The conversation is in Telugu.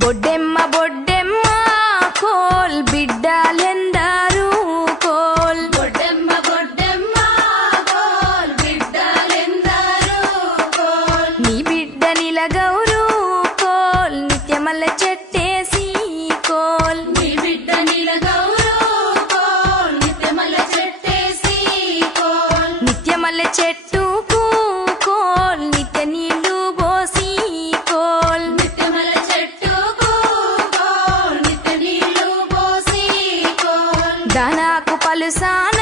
బొడ్డెమ్మ బొడ్డెమ్మ కోల్ బిడ్డలెందరూ కోల్ బొడ్డెమ్మ బొడ్డెమ్మ కోల్ బిడ్డలెందరూ కోల్ నీ బిడ్డ నిలగౌరు కోల్ నిత్యమల్ల చెట్టేసి కోల్ నీ బిడ్డ నిలగౌరు కోల్ నిత్యమల్ల చెట్టేసి కోల్ నిత్యమల్ల చెట్టుకు కోల్ నిత్య నీళ్లు పోసి కోల్ నిత్యమల్ల చెట్టుకు కోల్ నిత్య నీళ్లు పోసి కోల్ దానాకు పలుసాన